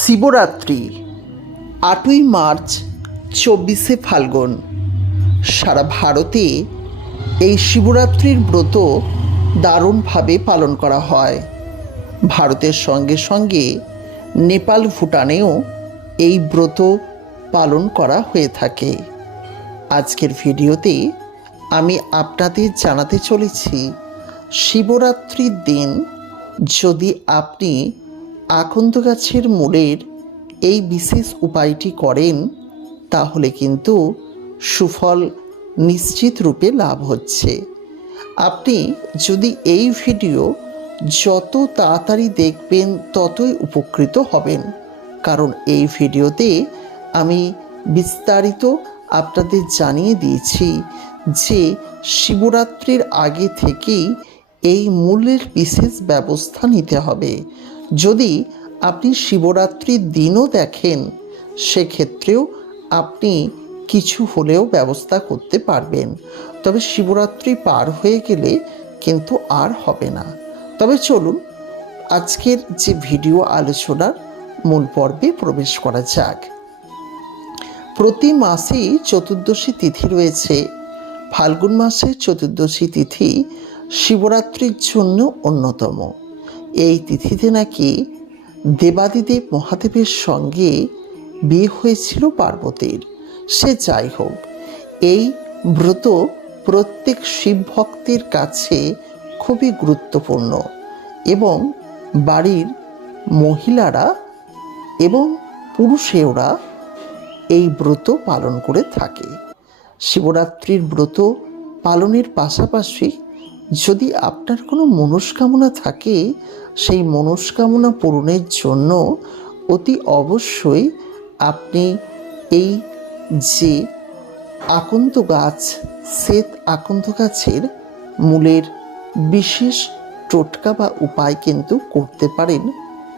শিবরাত্রি আটই মার্চ চব্বিশে ফাল্গুন। সারা ভারতে এই শিবরাত্রির ব্রত দারুণভাবে পালন করা হয়। ভারতের সঙ্গে সঙ্গে নেপাল, ভুটানেও এই ব্রত পালন করা হয়ে থাকে। আজকের ভিডিওতে আমি আপনাদের জানাতে চলেছি, শিবরাত্রির দিন যদি আপনি আকন্দ গাছের মূলের এই বিশেষ উপায়টি করেন, তাহলে কিন্তু সুফল নিশ্চিত রূপে লাভ হচ্ছে। আপনি যদি এই ভিডিও যত তাড়াতাড়ি দেখবেন, ততই উপকৃত হবেন। কারণ এই ভিডিওতে আমি বিস্তারিত আপনাদের জানিয়ে দিয়েছি যে শিবরাত্রির আগে থেকেই এই মূলের বিশেষ ব্যবস্থা নিতে হবে। যদি আপনি শিবরাত্রির দিনও দেখেন, সেক্ষেত্রেও আপনি কিছু হলেও ব্যবস্থা করতে পারবেন। তবে শিবরাত্রি পার হয়ে গেলে কিন্তু আর হবে না। তবে চলুন, আজকের যে ভিডিও আলোচনার মূল পর্বে প্রবেশ করা যাক। প্রতি মাসেই চতুর্দশী তিথি রয়েছে। ফাল্গুন মাসের চতুর্দশী তিথি শিবরাত্রির জন্য অন্যতম। এই তিথিতে নাকি দেবাদিদেব মহাদেবের সঙ্গে বিয়ে হয়েছিল পার্বতীর। সে যাই হোক, এই ব্রত প্রত্যেক শিব ভক্তের কাছে খুবই গুরুত্বপূর্ণ এবং বাড়ির মহিলারা এবং পুরুষেরা এই ব্রত পালন করে থাকে। শিবরাত্রির ব্রত পালনের পাশাপাশি যদি আপনার কোনো মনস্কামনা থাকে, সেই মনস্কামনা পূরণের জন্য অতি অবশ্যই আপনি এই যে আকন্ত গাছ, শ্বেত আকন্ত গাছের মূলের বিশেষ টোটকা বা উপায় কিন্তু করতে পারেন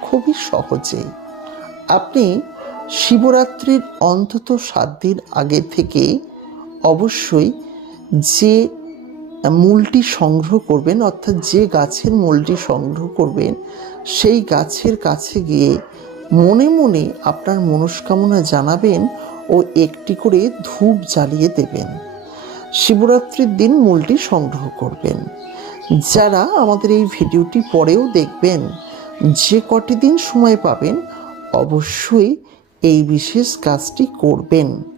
খুবই সহজে। আপনি শিবরাত্রির অন্তত সাত দিন আগে থেকে অবশ্যই যে মূলটি সংগ্রহ করবেন, অর্থাৎ যে গাছের মূলটি সংগ্রহ করবেন, সেই গাছের কাছে গিয়ে মনে মনে আপনার মনস্কামনা জানাবেন ও একটি করে ধূপ জ্বালিয়ে দেবেন। শিবরাত্রির দিন মূলটি সংগ্রহ করবেন। যারা আমাদের এই ভিডিওটি পরেও দেখবেন, যে কটি দিন সময় পাবেন, অবশ্যই এই বিশেষ কাজটি করবেন।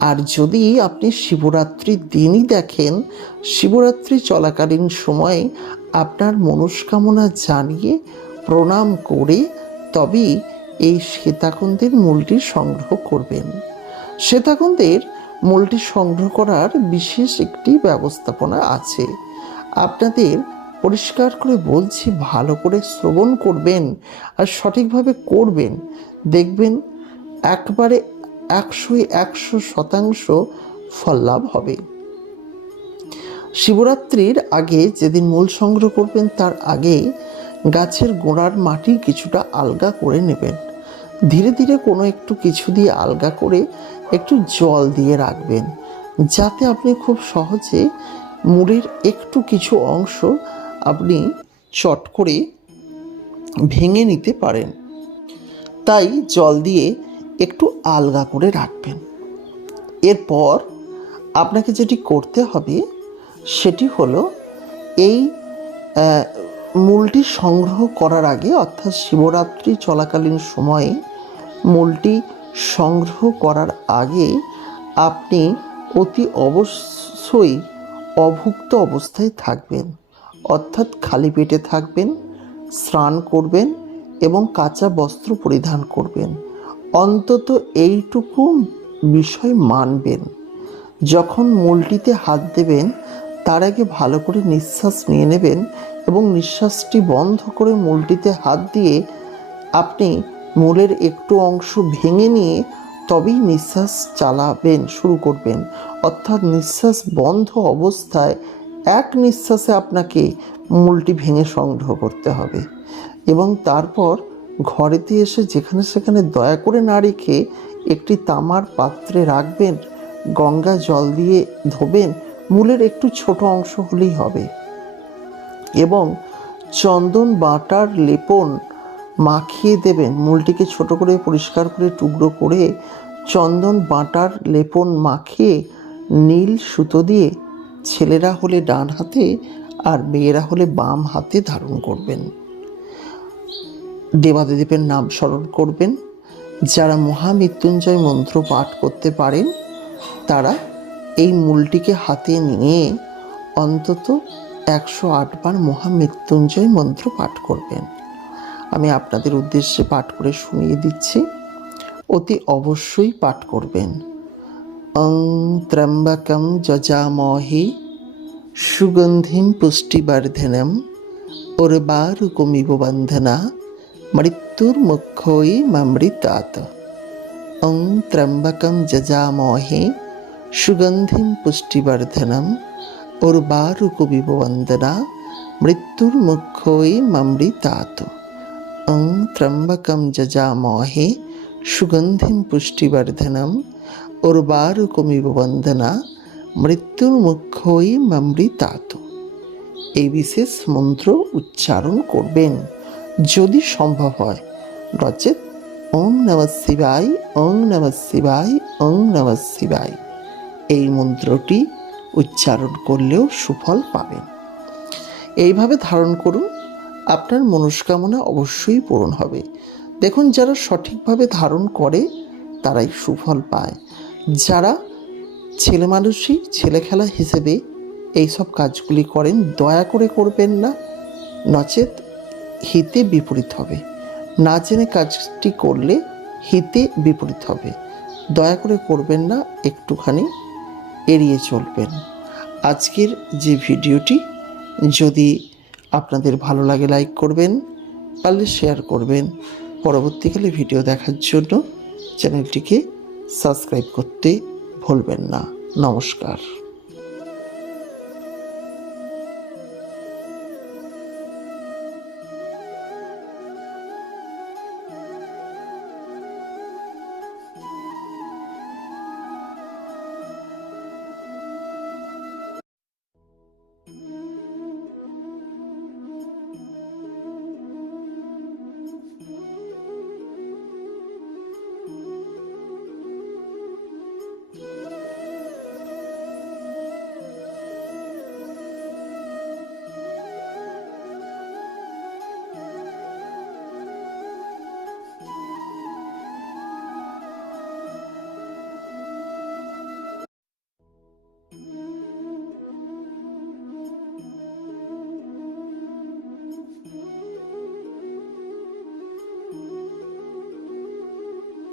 আর যদি আপনি শিবরাত্রির দিনই দেখেন, শিবরাত্রি চলাকালীন সময়ে আপনার মনস্কামনা জানিয়ে, প্রণাম করে তবেই এই শ্বেতাকুন্দের মূলটি সংগ্রহ করবেন। শ্বেতাকুন্দের মূলটি সংগ্রহ করার বিশেষ একটি ব্যবস্থাপনা আছে। আপনাদের পরিষ্কার করে বলছি, ভালো করে শ্রবণ করবেন আর সঠিকভাবে করবেন। দেখবেন, একবারে একশোই একশো শতাংশ ফল লাভ হবে। শিবরাত্রির আগে যেদিন মূল সংগ্রহ করবেন, তার আগে গাছের গোড়ার মাটি কিছুটা আলগা করে নেবেন। ধীরে ধীরে কোনো একটু কিছু দিয়ে আলগা করে একটু জল দিয়ে রাখবেন, যাতে আপনি খুব সহজে মুড়ের একটু কিছু অংশ আপনি চট করে ভেঙে নিতে পারেন। তাই জল দিয়ে একটু আলগা করে রাখবেন। এরপর আপনাকে যেটি করতে হবে, সেটি হলো এই মূলটি সংগ্রহ করার আগে, অর্থাৎ শিবরাত্রি চলাকালীন সময়ে মূলটি সংগ্রহ করার আগে আপনি অতি অবশ্যই অভুক্ত অবস্থায় থাকবেন। অর্থাৎ খালি পেটে থাকবেন, স্নান করবেন এবং কাঁচা বস্ত্র পরিধান করবেন। অন্তত এইটুকু বিষয় মানবেন। যখন মূলটিতে হাত দেবেন, তার আগে ভালো করে নিঃশ্বাস নিয়ে নেবেন এবং নিঃশ্বাসটি বন্ধ করে মূলটিতে হাত দিয়ে আপনি মূলের একটু অংশ ভেঙে নিয়ে তবেই নিঃশ্বাস চালাবেন, শুরু করবেন। অর্থাৎ নিঃশ্বাস বন্ধ অবস্থায় এক নিঃশ্বাসে আপনাকে মূলটি ভেঙে সংগ্রহ করতে হবে এবং তারপর ঘরেতে এসে যেখানে সেখানে দয়া করে না রেখে একটি তামার পাত্রে রাখবেন, গঙ্গা জল দিয়ে ধোবেন, মূলের একটু ছোট অংশ হলেই হবে। এবং চন্দন বাটার লেপন মাখিয়ে দেবেন, মূলটিকে ছোট করে পরিষ্কার করে টুকরো করে চন্দন বাটার লেপন মাখিয়ে নীল সুতো দিয়ে ছেলেরা হলে ডান হাতে আর মেয়েরা হলে বাম হাতে ধারণ করবেন। দেবাদেবীর নাম স্মরণ করবেন। যারা মহামৃত্যুঞ্জয় মন্ত্র পাঠ করতে পারেন, তারা এই মূলটিকে হাতে নিয়ে অন্তত একশো আটবার মহামৃত্যুঞ্জয় মন্ত্র পাঠ করবেন। আমি আপনাদের উদ্দেশ্যে পাঠ করে শুনিয়ে দিচ্ছি। অতি অবশ্যই পাঠ করবেন। অং ত্র্যম্বকম যজামহে সুগন্ধিম পুষ্টিবর্ধনম উর্বারুকমিব বন্ধনা মৃত্যুর্মুক্ষই মমৃতাত অং ত্র্যম্বকম যজামহে সুগন্ধিম পুষ্টিবর্ধনম উর্বারুকমিব বন্দনা মৃত্যুর্মুক্ষই মমৃতাত অং ত্র্যম্বকম যজামহে সুগন্ধিম পুষ্টিবর্ধনম উর্বারুকমিব বন্দনা মৃত্যুর্মুক্ষই মমৃতাত এই বিশেষ মন্ত্র উচ্চারণ করবেন। যদি সম্ভব হয়। নচেত ওম নম শিবায় ওম নম শিবায় ওম নম শিবায়। এই মন্ত্রটি উচ্চারণ করলেও সুফল পাবেন। এইভাবে ধারণ করুন, আপনার মনস্কামনা অবশ্যই পূরণ হবে। দেখুন, যারা সঠিকভাবে ধারণ করে, তারাই সুফল পায়। যারা ছেলে মানুষই, ছেলে খেলা হিসেবে এইসব কাজগুলি করেন, দয়া করে করবেন না। নচেত হিতে বিপরীত হবে। না জেনে কাজটি করলে হিতে বিপরীত হবে। দয়া করে করবেন না, একটুখানি এড়িয়ে চলবেন। আজকের যে ভিডিওটি, যদি আপনাদের ভালো লাগে লাইক করবেন, পারলে শেয়ার করবেন। পরবর্তীকালে ভিডিও দেখার জন্য চ্যানেলটিকে সাবস্ক্রাইব করতে ভুলবেন না। নমস্কার।